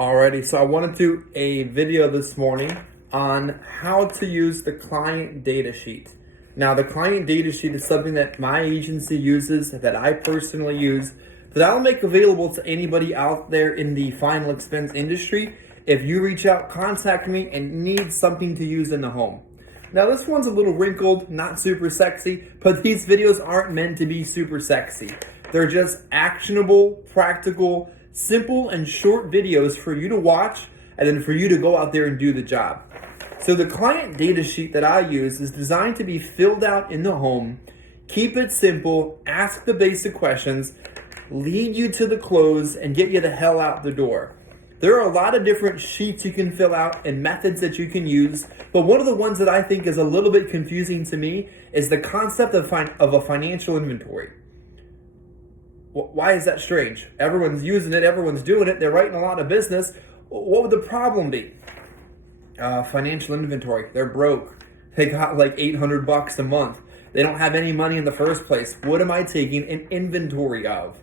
Alrighty, so I wanted to do a video this morning on how to use the client data sheet. Now, the client data sheet is something that my agency uses, that I personally use, that I'll make available to anybody out there in the final expense industry. If you reach out, contact me, and need something to use in the home. Now, this one's a little wrinkled, not super sexy, but these videos aren't meant to be super sexy. They're just actionable, practical, simple and short videos for you to watch and then for you to go out there and do the job. So the client data sheet that I use is designed to be filled out in the home. Keep it simple, ask the basic questions, lead you to the close, and get you the hell out the door. There are a lot of different sheets you can fill out and methods that you can use, but one of the ones that I think is a little bit confusing to me is the concept of a financial inventory. Why is that strange? Everyone's using it, everyone's doing it, they're writing a lot of business. What would the problem be? Financial inventory. They're broke. They got like $800 a month. They don't have any money in the first place. What am I taking an inventory of?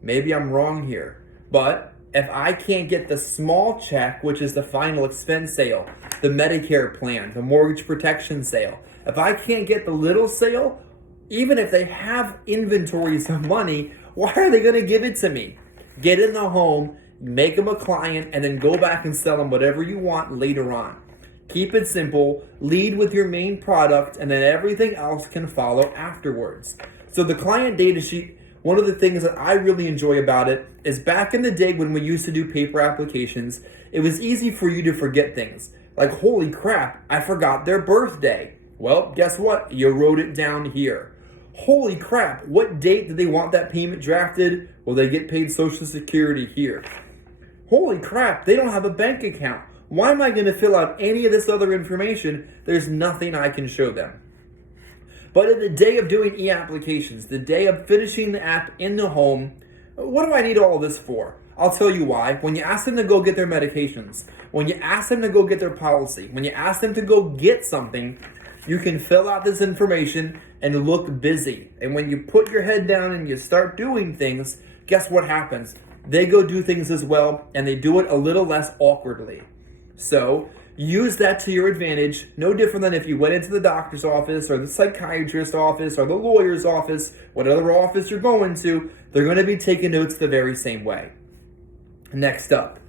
Maybe I'm wrong here, but if I can't get the small check, which is the final expense sale, the Medicare plan, the mortgage protection sale, if I can't get the little sale, even if they have inventories of money, why are they going to give it to me? Get in the home, make them a client, and then go back and sell them whatever you want later on. Keep it simple, lead with your main product, and then everything else can follow afterwards. So the client data sheet, one of the things that I really enjoy about it is back in the day when we used to do paper applications, it was easy for you to forget things. Like, holy crap, I forgot their birthday. Well, guess what? You wrote it down here. Holy crap, what date did they want that payment drafted? Well, they get paid Social Security here. Holy crap, they don't have a bank account. Why am I going to fill out any of this other information? There's nothing I can show them. But in the day of doing e-applications, the day of finishing the app in the home, what do I need all this for? I'll tell you why. When you ask them to go get their medications, when you ask them to go get their policy, when you ask them to go get something, you can fill out this information and look busy. And when you put your head down and you start doing things, guess what happens? They go do things as well, and they do it a little less awkwardly. So use that to your advantage. No different than if you went into the doctor's office or the psychiatrist's office or the lawyer's office, whatever office you're going to, they're going to be taking notes the very same way. Next up,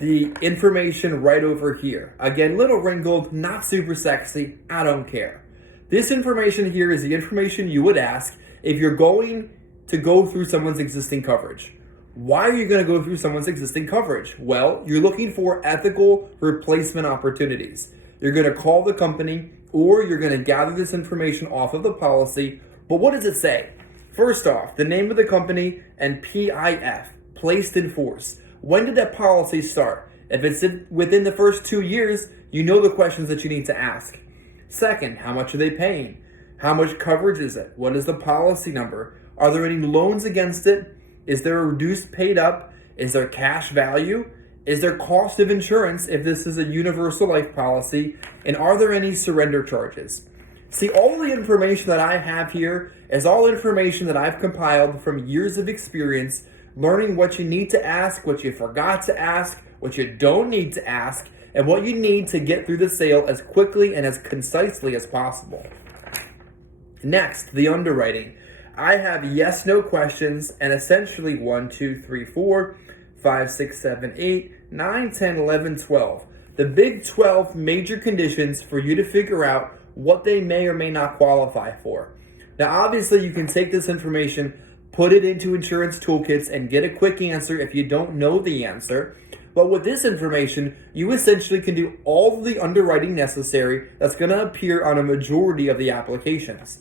the information right over here. Again, little wrinkled, not super sexy, I don't care. This information here is the information you would ask if you're going to go through someone's existing coverage. Why are you going to go through someone's existing coverage? Well, you're looking for ethical replacement opportunities. You're going to call the company or you're going to gather this information off of the policy. But what does it say? First off, the name of the company and PIF, placed in force. When did that policy start? If it's within the first 2 years, you know the questions that you need to ask. Second, how much are they paying? How much coverage is it? What is the policy number? Are there any loans against it? Is there a reduced paid up? Is there cash value? Is there cost of insurance if this is a universal life policy? And are there any surrender charges? See, all the information that I have here is all information that I've compiled from years of experience, learning what you need to ask, what you forgot to ask, what you don't need to ask, and what you need to get through the sale as quickly and as concisely as possible. Next, the underwriting. I have yes, no questions, and essentially 1, 2, 3, 4, 5, 6, 7, 8, 9, 10, 11, 12. The big 12 major conditions for you to figure out what they may or may not qualify for. Now, obviously, you can take this information, put it into insurance toolkits, and get a quick answer if you don't know the answer. But with this information, you essentially can do all of the underwriting necessary that's going to appear on a majority of the applications.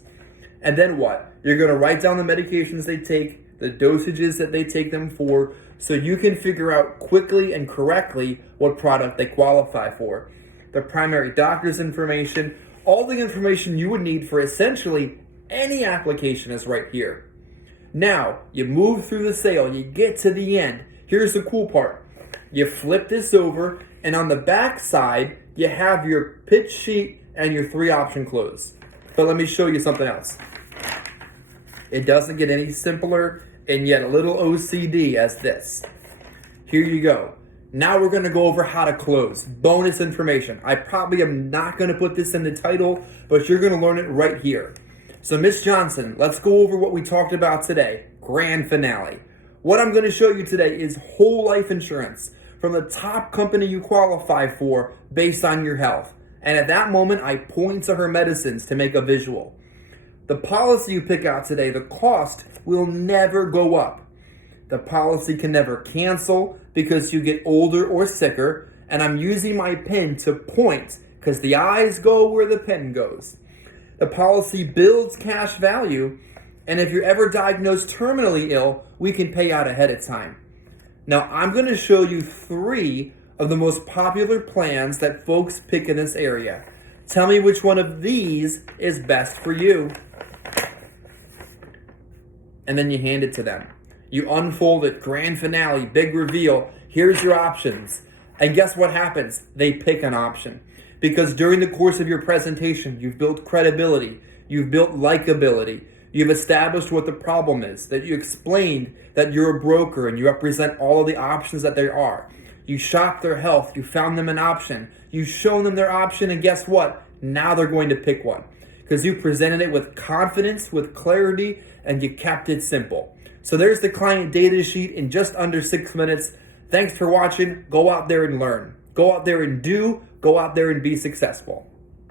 And then what? You're going to write down the medications they take, the dosages that they take them for, so you can figure out quickly and correctly what product they qualify for. The primary doctor's information, all the information you would need for essentially any application is right here. Now, you move through the sale, you get to the end. Here's the cool part. You flip this over, and on the back side, you have your pitch sheet and your 3 option close. But let me show you something else. It doesn't get any simpler and yet a little OCD as this. Here you go. Now we're going to go over how to close. Bonus information. I probably am not going to put this in the title, but you're going to learn it right here. So Miss Johnson, let's go over what we talked about today. Grand finale. What I'm going to show you today is whole life insurance from the top company you qualify for based on your health. And at that moment, I point to her medicines to make a visual. The policy you pick out today, the cost will never go up. The policy can never cancel because you get older or sicker, and I'm using my pen to point because the eyes go where the pen goes. The policy builds cash value, and if you're ever diagnosed terminally ill, we can pay out ahead of time. Now, I'm going to show you 3 of the most popular plans that folks pick in this area. Tell me which one of these is best for you. And then you hand it to them. You unfold it, grand finale, big reveal. Here's your options. And guess what happens? They pick an option. Because during the course of your presentation, you've built credibility, you've built likability, you've established what the problem is, that you explained that you're a broker and you represent all of the options that there are. You shopped their health, you found them an option, you've shown them their option, and guess what? Now they're going to pick one. Because you presented it with confidence, with clarity, and you kept it simple. So there's the client data sheet in just under 6 minutes. Thanks for watching. Go out there and learn. Go out there and do. Go out there and be successful.